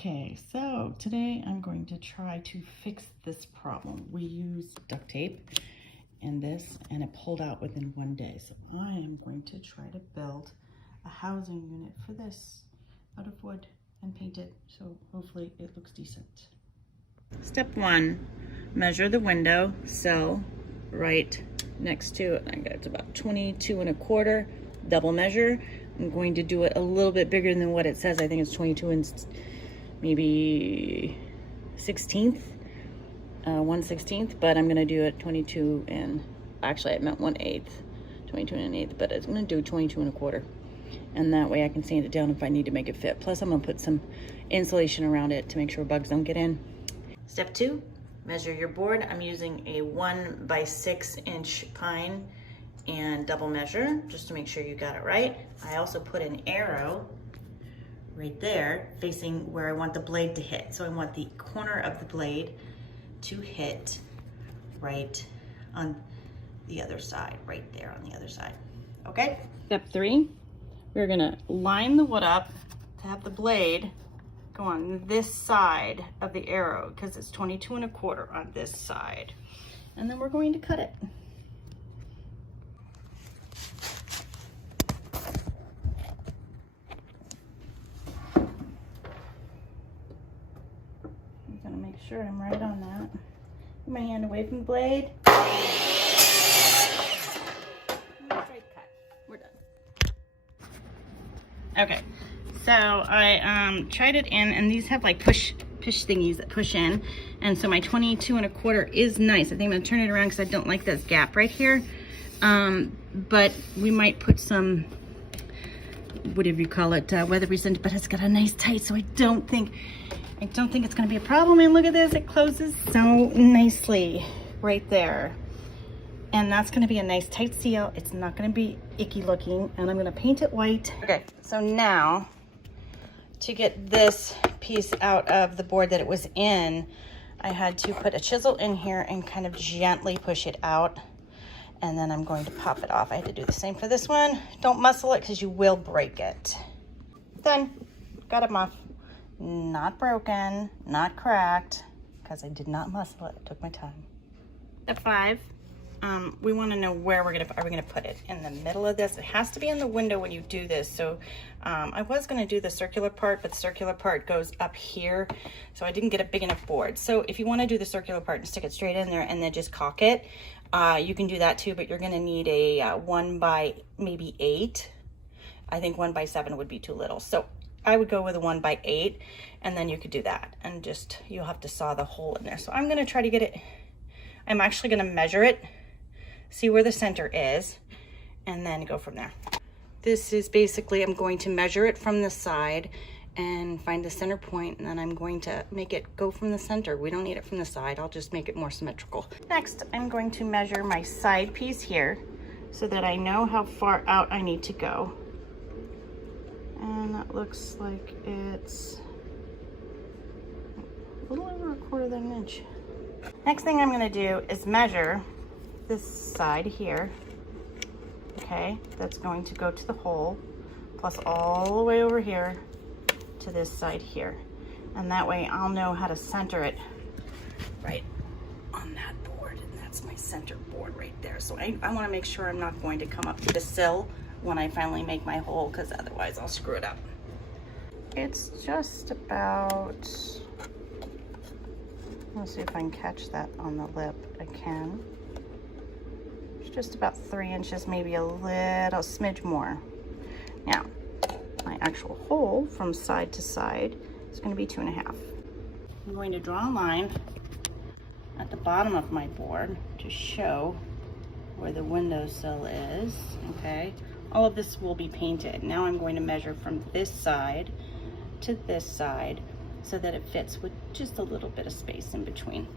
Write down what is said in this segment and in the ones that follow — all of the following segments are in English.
Okay, so today I'm going to try to fix this problem. We used duct tape and this, and it pulled out within 1 day. So I am going to try to build a housing unit for this out of wood and paint it, so hopefully it looks decent. Step 1, measure the window sill right next to it. I got it's about 22 1/4, double measure. I'm going to do it a little bit bigger than what it says. I think it's 22 and maybe 1/16, but I'm gonna do it 22 and actually I meant 1/8, 22 and 1/8, but I'm gonna do 22 1/4, and that way I can sand it down if I need to make it fit. Plus I'm gonna put some insulation around it to make sure bugs don't get in. Step 2, measure your board. I'm using a 1 by 6 inch pine and double measure just to make sure you got it right. I also put an arrow right there facing where I want the blade to hit. So I want the corner of the blade to hit right on the other side, right there on the other side. Okay? Step 3, we're gonna line the wood up to have the blade go on this side of the arrow because it's 22 1/4 on this side. And then we're going to cut it. Make sure I'm right on that. Get my hand away from the blade. Straight cut. We're done. Okay, so I tried it in, and these have like push thingies that push in, and so my 22 1/4 is nice. I think I'm gonna turn it around because I don't like this gap right here. But we might put some, whatever you call it, weather resistant, but it's got a nice tight, so I don't think it's gonna be a problem. And look at this, it closes so nicely right there. And that's gonna be a nice tight seal. It's not gonna be icky looking, and I'm gonna paint it white. Okay, so now to get this piece out of the board that it was in, I had to put a chisel in here and kind of gently push it out. And then I'm going to pop it off. I had to do the same for this one. Don't muscle it because you will break it. Done, got them off. Not broken, not cracked, because I did not muscle it. It took my time. Step 5, we want to know where are we gonna put it. In the middle of this. It has to be in the window when you do this. So I was gonna do the circular part, but the circular part goes up here, so I didn't get a big enough board. So if you want to do the circular part and stick it straight in there and then just caulk it, you can do that too, but you're gonna need a 1 by maybe 8. I think 1 by 7 would be too little. So I would go with a 1 by 8, and then you could do that, and just you'll have to saw the hole in there. So I'm gonna try to get it. I'm actually gonna measure it, see where the center is, and then go from there. This is basically, I'm going to measure it from the side and find the center point, and then I'm going to make it go from the center. We don't need it from the side. I'll just make it more symmetrical. Next, I'm going to measure my side piece here so that I know how far out I need to go. And that looks like it's a little over 1/4 of an inch. Next thing I'm gonna do is measure this side here. Okay, that's going to go to the hole, plus all the way over here to this side here. And that way I'll know how to center it right on that board. And that's my center board right there. So I wanna make sure I'm not going to come up to the sill when I finally make my hole, because otherwise I'll screw it up. It's just about, let's see if I can catch that on the lip. I can. It's just about 3 inches, maybe a little smidge more. Now, my actual hole from side to side is going to be 2 1/2. I'm going to draw a line at the bottom of my board to show where the windowsill is, okay? All of this will be painted. Now I'm going to measure from this side to this side so that it fits with just a little bit of space in between.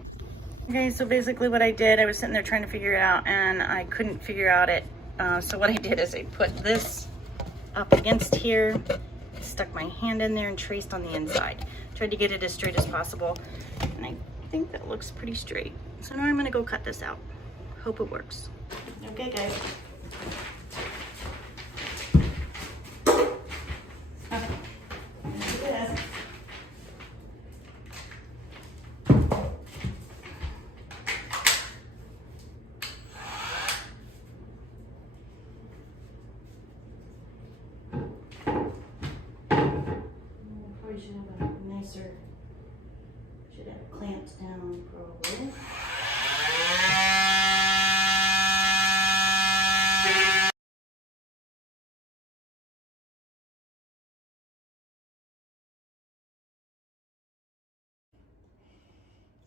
Okay, so basically what I did, I was sitting there trying to figure it out and I couldn't figure out it. So what I did is I put this up against here, stuck my hand in there and traced on the inside. Tried to get it as straight as possible, and I think that looks pretty straight. So now I'm gonna go cut this out. Hope it works. Okay, guys. should have a nicer, should have clamped down probably.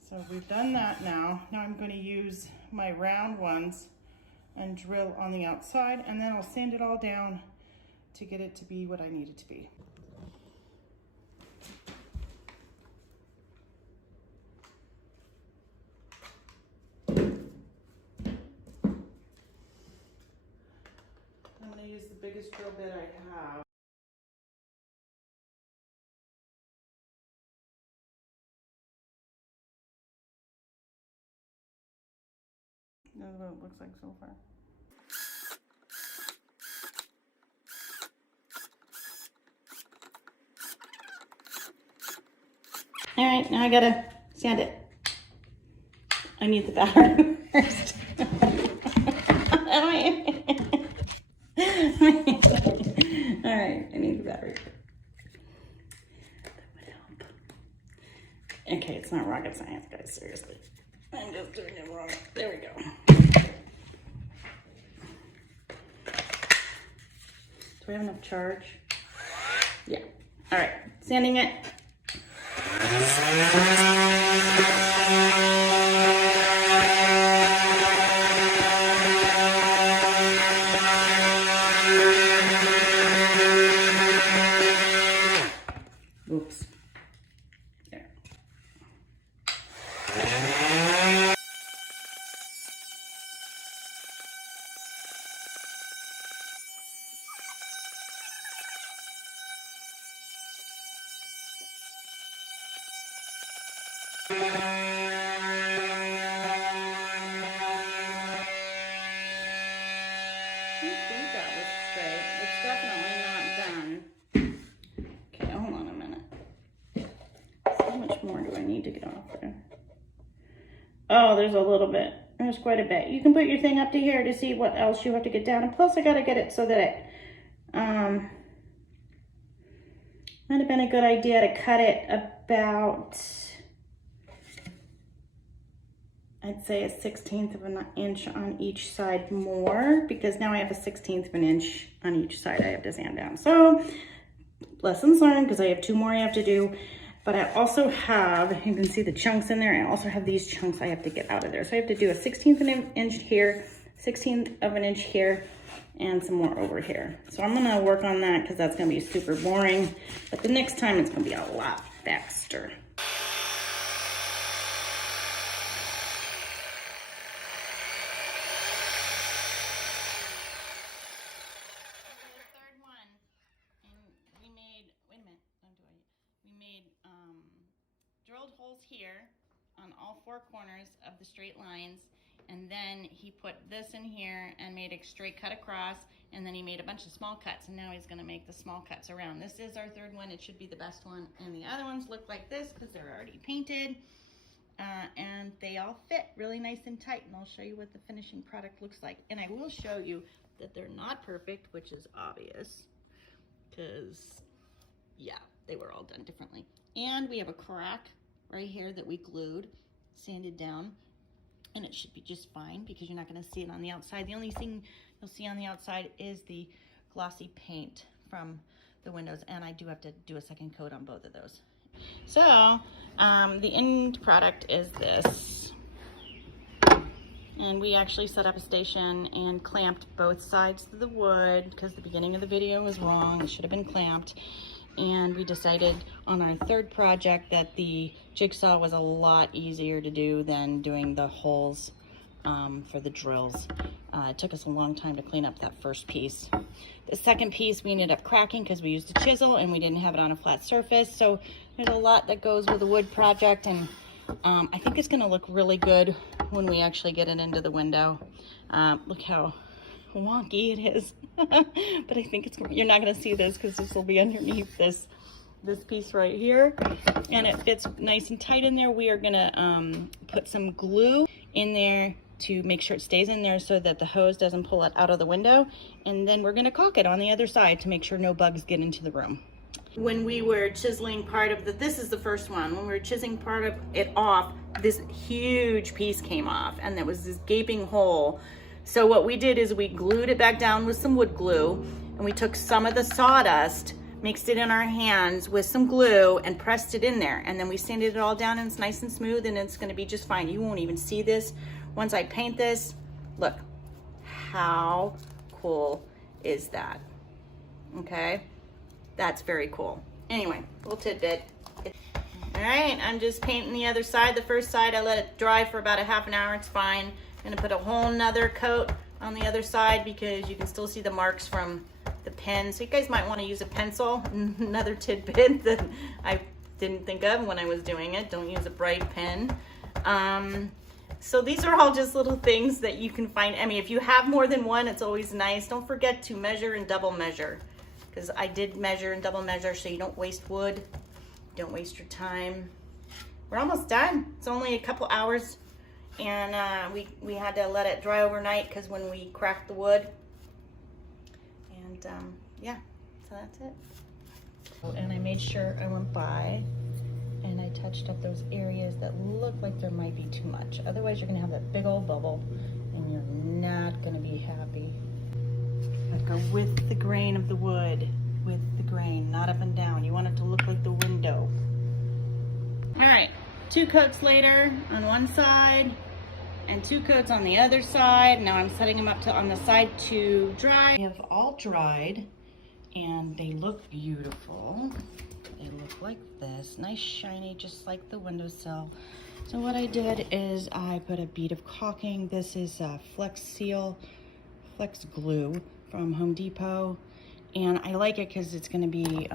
So we've done that now. Now I'm going to use my round ones and drill on the outside, and then I'll sand it all down to get it to be what I need it to be. I'm going to use the biggest drill bit I have. That's what it looks like so far. All right, now I gotta sand it. I need the battery first. All right, I need the battery. That would help. Okay, it's not rocket science, guys, seriously. I'm just doing it wrong. There we go. Do we have enough charge? Yeah. All right, sanding it. Oops. There. I think that was straight. It's definitely not done. Okay, hold on a minute. How much more do I need to get off there? Oh, there's a little bit. There's quite a bit. You can put your thing up to here to see what else you have to get down. And plus I gotta get it so that it, might have been a good idea to cut it about, I'd say a 1/16 of an inch on each side more, because now I have a 1/16 of an inch on each side I have to sand down. So lessons learned, because I have 2 more I have to do. But I also have, you can see the chunks in there, and I also have these chunks I have to get out of there. So I have to do a 1/16 of an inch here, 1/16 of an inch here, and some more over here. So I'm gonna work on that because that's gonna be super boring. But the next time it's gonna be a lot faster. Drilled holes here on all 4 corners of the straight lines, and then he put this in here and made a straight cut across, and then he made a bunch of small cuts, and now he's going to make the small cuts around. This is our 3rd one. It should be the best one, and the other ones look like this because they're already painted, and they all fit really nice and tight, and I'll show you what the finishing product looks like. And I will show you that they're not perfect, which is obvious because yeah, they were all done differently. And we have a crack right here that we glued, sanded down, and it should be just fine because you're not going to see it on the outside. The only thing you'll see on the outside is the glossy paint from the windows, and I do have to do a second coat on both of those. So the end product is this, and we actually set up a station and clamped both sides of the wood because the beginning of the video was wrong. It should have been clamped. And we decided on our 3rd project that the jigsaw was a lot easier to do than doing the holes for the drills. It took us a long time to clean up that first piece. The second piece we ended up cracking because we used a chisel and we didn't have it on a flat surface. So there's a lot that goes with a wood project, and I think it's gonna look really good when we actually get it into the window. Look how wonky it is. But I think it's, you're not going to see this because this will be underneath this piece right here, and it fits nice and tight in there. We are going to put some glue in there to make sure it stays in there so that the hose doesn't pull it out of the window, and then we're going to caulk it on the other side to make sure no bugs get into the room. When we were chiseling part of this is the first one, when we were chiseling part of it off, this huge piece came off and there was this gaping hole. So what we did is we glued it back down with some wood glue, and we took some of the sawdust, mixed it in our hands with some glue, and pressed it in there. And then we sanded it all down and it's nice and smooth, and it's gonna be just fine. You won't even see this once I paint this. Look, how cool is that? Okay, that's very cool. Anyway, little tidbit. All right, I'm just painting the other side. The first side, I let it dry for about a half an hour. It's fine. I'm gonna put a whole nother coat on the other side because you can still see the marks from the pen. So you guys might want to use a pencil. Another tidbit that I didn't think of when I was doing it. Don't use a bright pen. So these are all just little things that you can find. I mean, if you have more than one, it's always nice. Don't forget to measure and double measure, because I did measure and double measure so you don't waste wood. Don't waste your time. We're almost done. It's only a couple hours, and we had to let it dry overnight because when we cracked the wood. And yeah, so that's it. And I made sure I went by and I touched up those areas that look like there might be too much. Otherwise you're gonna have that big old bubble and you're not gonna be happy. I go with the grain of the wood, with the grain, not up and down. You want it to look like the window. All right, 2 coats later on one side and 2 coats on the other side. Now I'm setting them up on the side to dry. They have all dried and they look beautiful. They look like this, nice shiny, just like the windowsill. So what I did is I put a bead of caulking. This is Flex glue from Home Depot. And I like it because it's gonna be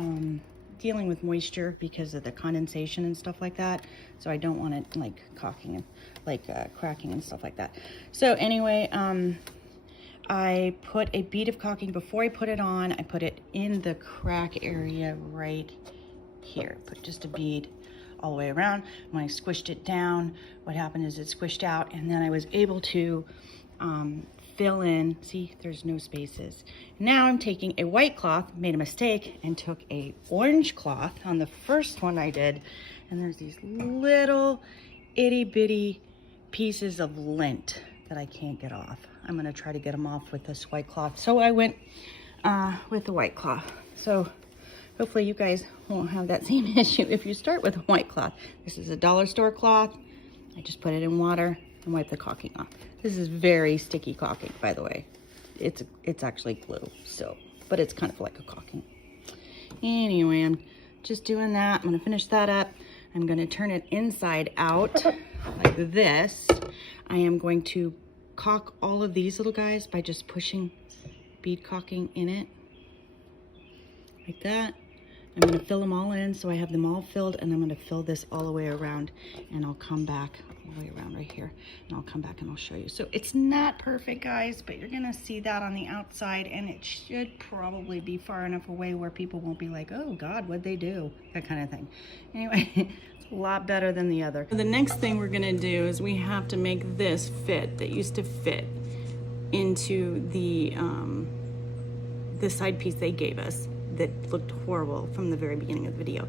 dealing with moisture because of the condensation and stuff like that. So I don't want it like caulking and like cracking and stuff like that. So anyway, I put a bead of caulking before I put it on. I put it in the crack area right here. Put just a bead all the way around. When I squished it down, what happened is it squished out, and then I was able to fill in. See, there's no spaces. Now I'm taking a white cloth, made a mistake, and took a orange cloth on the first one I did, and there's these little itty bitty pieces of lint that I can't get off. I'm gonna try to get them off with this white cloth. So I went with the white cloth. So hopefully you guys won't have that same issue if you start with a white cloth. This is a dollar store cloth. I just put it in water and wipe the caulking off. This is very sticky caulking, by the way. It's actually glue, so, but it's kind of like a caulking. Anyway, I'm just doing that. I'm gonna finish that up. I'm gonna turn it inside out like this. I am going to caulk all of these little guys by just pushing bead caulking in it, like that. I'm gonna fill them all in so I have them all filled, and I'm gonna fill this all the way around, and I'll come back all the way around right here, and I'll come back and I'll show you. So it's not perfect, guys, but you're gonna see that on the outside, and it should probably be far enough away where people won't be like, oh God, what'd they do? That kind of thing. Anyway, it's a lot better than the other. The next thing we're gonna do is we have to make this fit that used to fit into the side piece they gave us that looked horrible from the very beginning of the video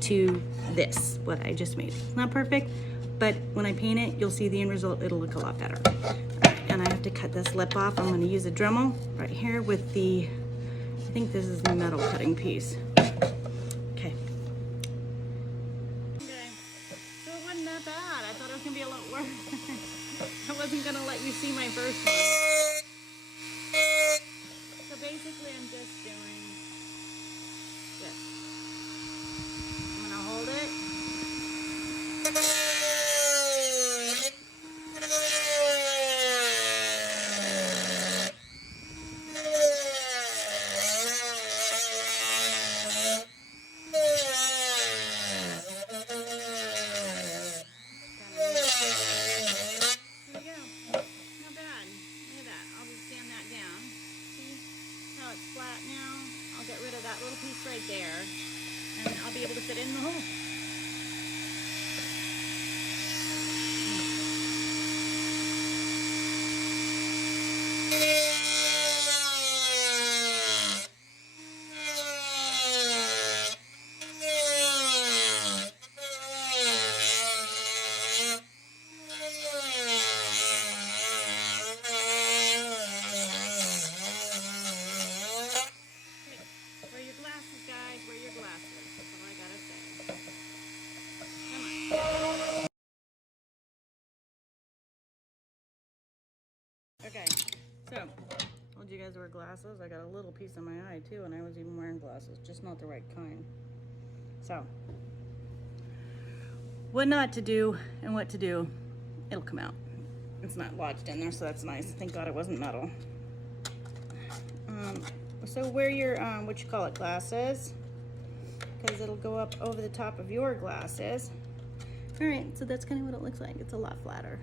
to this, what I just made. It's not perfect, but when I paint it, you'll see the end result. It'll look a lot better. And I have to cut this lip off. I'm gonna use a Dremel right here with the, I think this is the metal cutting piece. Okay. Okay, so it wasn't that bad. I thought it was gonna be a lot worse. I wasn't gonna let you see my first one. So basically I'm just doing this. I'm gonna hold it. Flat now. I'll get rid of that little piece right there, and I'll be able to fit it in the hole. guys wear glasses? I got a little piece in my eye too, and I was even wearing glasses, just not the right kind. So, what not to do and what to do, it'll come out. It's not lodged in there, so that's nice. Thank God it wasn't metal. So wear your, what you call it, glasses, because it'll go up over the top of your glasses. All right, so that's kind of what it looks like. It's a lot flatter.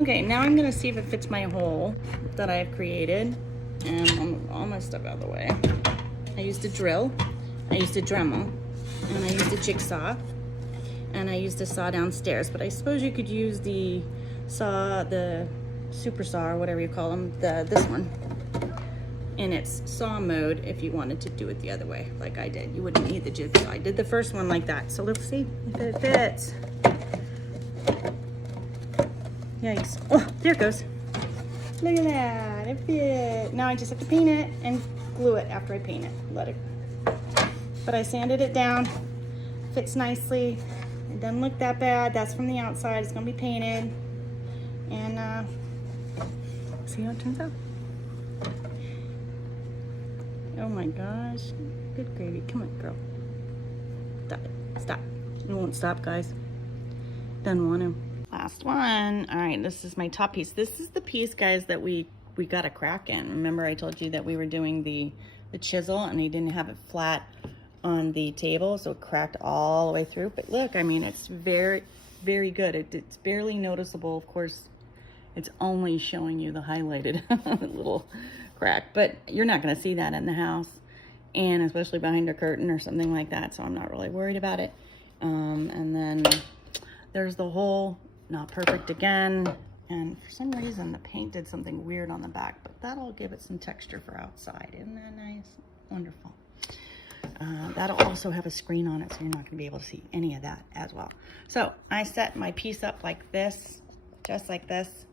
Okay, now I'm gonna see if it fits my hole that I've created. And I'll move all my stuff out of the way. I used a drill, I used a Dremel, and I used a jigsaw, and I used a saw downstairs. But I suppose you could use the saw, the super saw, or whatever you call them, this one, in its saw mode if you wanted to do it the other way, like I did. You wouldn't need the jigsaw. I did the first one like that. So let's see if it fits. Yikes. Oh, there it goes. Look at that, it fit. Now I just have to paint it and glue it after I paint it. Let it. But I sanded it down, fits nicely. It doesn't look that bad. That's from the outside. It's gonna be painted. And see how it turns out. Oh my gosh, good gravy. Come on, girl. Stop it, stop. It won't stop, guys. Doesn't want to. Last one. All right, this is my top piece. This is the piece, guys, that we got a crack in. Remember I told you that we were doing the chisel and he didn't have it flat on the table, so it cracked all the way through. But look, I mean, it's very, very good. It's barely noticeable. Of course, it's only showing you the highlighted little crack, but you're not going to see that in the house, and especially behind a curtain or something like that, so I'm not really worried about it. And then there's the hole. Not perfect again, and for some reason the paint did something weird on the back, but that'll give it some texture for outside. Isn't that nice? Wonderful. That'll also have a screen on it, so you're not going to be able to see any of that as well. So I set my piece up like this, just like this,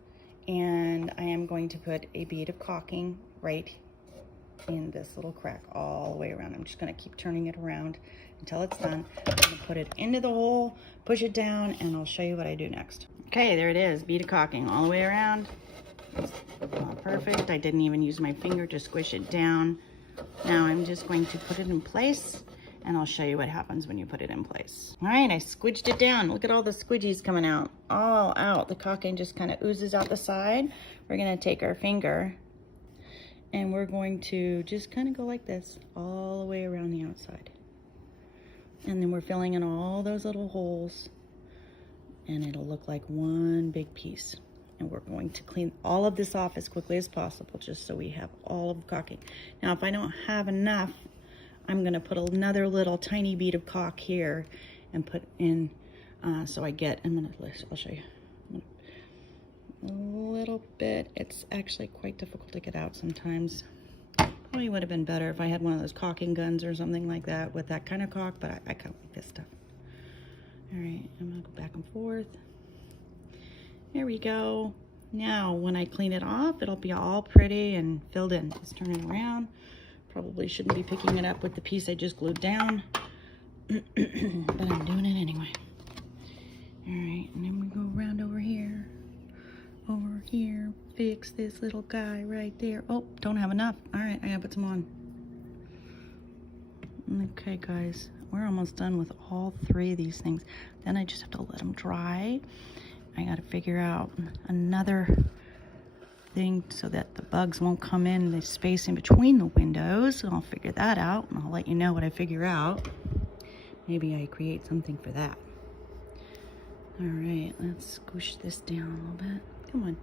and I am going to put a bead of caulking right in this little crack all the way around. I'm just going to keep turning it around until it's done. I'm going to put it into the hole, push it down, and I'll show you what I do next. Okay, there it is, bead of caulking all the way around. All perfect. I didn't even use my finger to squish it down. Now I'm just going to put it in place, and I'll show you what happens when you put it in place. All right, I squidged it down. Look at all the squidgies coming out, all out. The caulking just kind of oozes out the side. We're going to take our finger, and we're going to just kind of go like this all the way around the outside. And then we're filling in all those little holes, and it'll look like one big piece. And we're going to clean all of this off as quickly as possible, just so we have all of the caulking. Now, if I don't have enough, I'm gonna put another little tiny bead of caulk here and put in, so I get, I'll show you. A little bit. It's actually quite difficult to get out sometimes. Probably would have been better if I had one of those caulking guns or something like that with that kind of caulk, but I kind of like this stuff. All right, I'm gonna go back and forth. There we go. Now, when I clean it off, it'll be all pretty and filled in. Just turn it around. Probably shouldn't be picking it up with the piece I just glued down, but I'm doing it anyway. All right, and then we go around over here, fix this little guy right there. Oh, don't have enough. All right, I gotta put some on. Okay, guys, we're almost done with all three of these things. Then I just have to let them dry. I gotta figure out another thing so that the bugs won't come in the space in between the windows. So I'll figure that out, and I'll let you know what I figure out. Maybe I create something for that. All right, let's squish this down a little bit. Come on.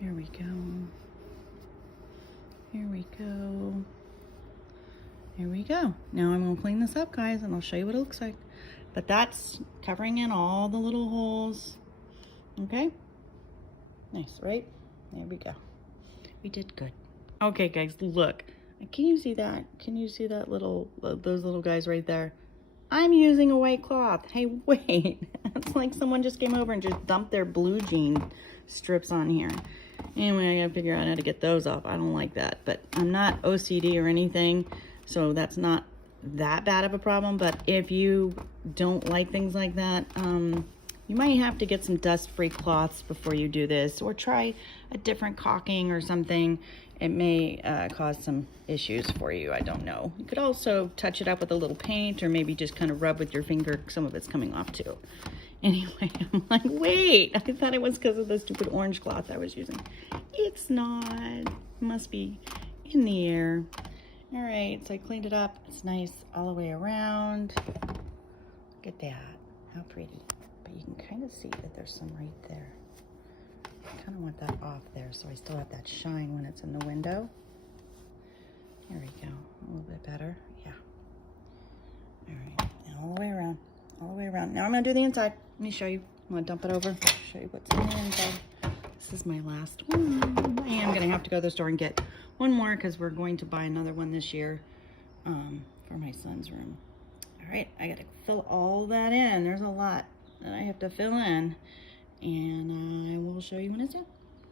Here we go. Here we go. Here we go. Now I'm gonna clean this up, guys, and I'll show you what it looks like. But that's covering in all the little holes. Okay? Nice, right? There we go. We did good. Okay, guys, look. Can you see that? Can you see that little, those little guys right there? I'm using a white cloth. Hey, wait. It's like someone just came over and just dumped their blue jean strips on here. Anyway, I gotta figure out how to get those off. I don't like that, but I'm not OCD or anything, so that's not that bad of a problem. But if you don't like things like that, You might have to get some dust-free cloths before you do this, or try a different caulking or something. It may cause some issues for you, I don't know. You could also touch it up with a little paint, or maybe just kind of rub with your finger. Some of it's coming off too. Anyway, I'm like, wait, I thought it was because of the stupid orange cloth I was using. It's not. It must be in the air. All right, so I cleaned it up. It's nice all the way around. Look at that, how pretty. But you can kind of see that there's some right there. I kind of want that off there so I still have that shine when it's in the window. There we go, a little bit better, yeah. All right, and all the way around, all the way around. Now I'm gonna do the inside. Let me show you. I'm gonna dump it over, show you what's in the inside. This is my last one. I am gonna have to go to the store and get one more because we're going to buy another one this year for my son's room. All right, I gotta fill all that in. There's a lot that I have to fill in, and I will show you when it's done.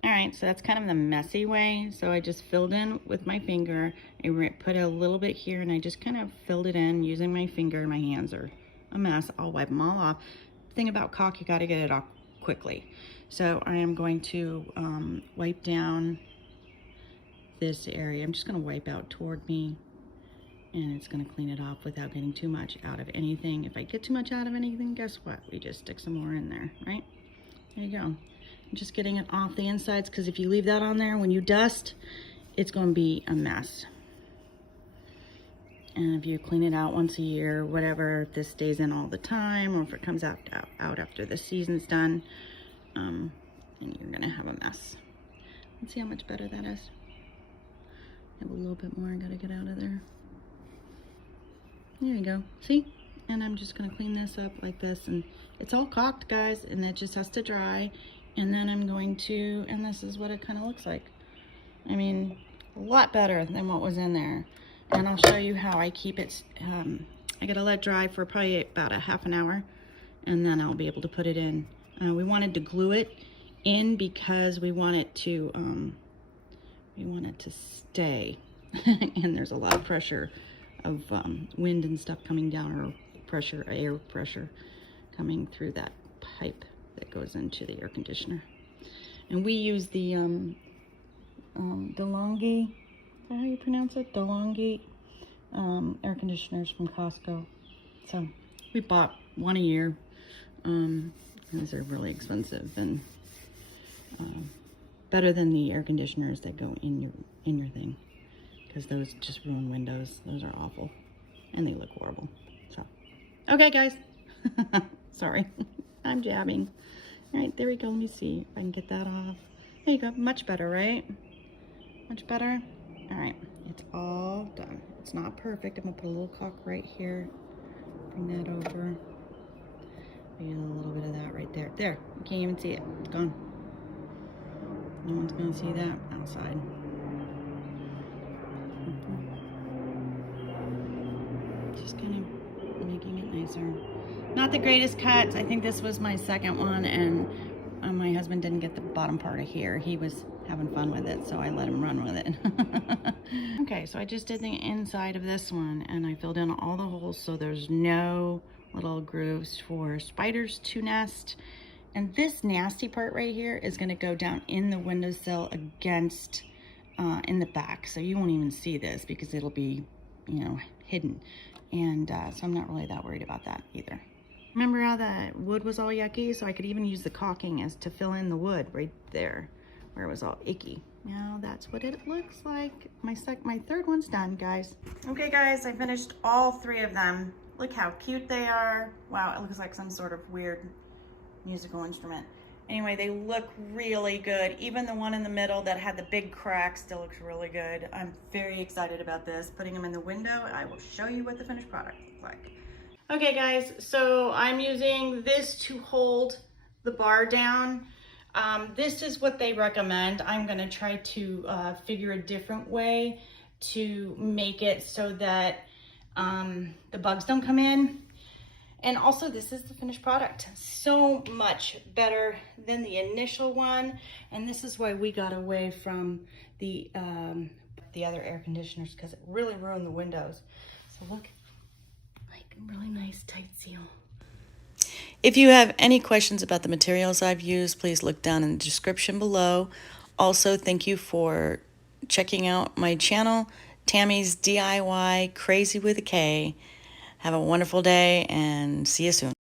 All right, so that's kind of the messy way. So I just filled in with my finger. I put a little bit here, and I just kind of filled it in using my finger. My hands are a mess. I'll wipe them all off. The thing about caulk, you gotta get it off quickly. So I am going to wipe down this area. I'm just gonna wipe out toward me, and it's gonna clean it off without getting too much out of anything. If I get too much out of anything, guess what? We just stick some more in there, right? There you go. I'm just getting it off the insides, because if you leave that on there, when you dust, it's gonna be a mess. And if you clean it out once a year, whatever, if this stays in all the time, or if it comes out after the season's done, and you're gonna have a mess. Let's see how much better that is. I have a little bit more I gotta get out of there. There you go, see? And I'm just gonna clean this up like this, and it's all caulked, guys, and it just has to dry. And then I'm going to, and this is what it kind of looks like. I mean, a lot better than what was in there. And I'll show you how I keep it. I gotta let dry for probably about a half an hour, and then I'll be able to put it in. We wanted to glue it in because we want it to stay. And there's a lot of pressure of wind and stuff coming down, or pressure, air pressure coming through that pipe that goes into the air conditioner. And we use the DeLonghi, is that how you pronounce it? DeLonghi air conditioners from Costco. So we bought one a year. These are really expensive, and better than the air conditioners that go in your thing, because those just ruin windows. Those are awful, and they look horrible. So, okay, guys. Sorry, I'm jabbing. All right, there we go. Let me see if I can get that off. There you go. Much better, right? Much better. All right, it's all done. It's not perfect. I'm gonna put a little caulk right here. Bring that over. Maybe a little bit of that right there. There, you can't even see it. It's gone. No one's gonna see that outside. Just kind of making it nicer. Not the greatest cuts. I think this was my second one, and my husband didn't get the bottom part of here. He was having fun with it, so I let him run with it. Okay, so I just did the inside of this one, and I filled in all the holes so there's no little grooves for spiders to nest. And this nasty part right here is gonna go down in the windowsill against, in the back. So you won't even see this because it'll be, you know, hidden. And so I'm not really that worried about that either. Remember how the wood was all yucky? So I could even use the caulking as to fill in the wood right there where it was all icky. Now that's what it looks like. My third one's done, guys. Okay, guys, I finished all three of them. Look how cute they are. Wow, it looks like some sort of weird musical instrument. Anyway, they look really good. Even the one in the middle that had the big crack still looks really good. I'm very excited about this. Putting them in the window, I will show you what the finished product looks like. Okay, guys, so I'm using this to hold the bar down. This is what they recommend. I'm gonna try to figure a different way to make it so that the bugs don't come in. And also, this is the finished product. So much better than the initial one. And this is why we got away from the other air conditioners, because it really ruined the windows. So look, like really nice tight seal. If you have any questions about the materials I've used, please look down in the description below. Also, thank you for checking out my channel, Tammy's DIY Crazy with a K. Have a wonderful day and see you soon.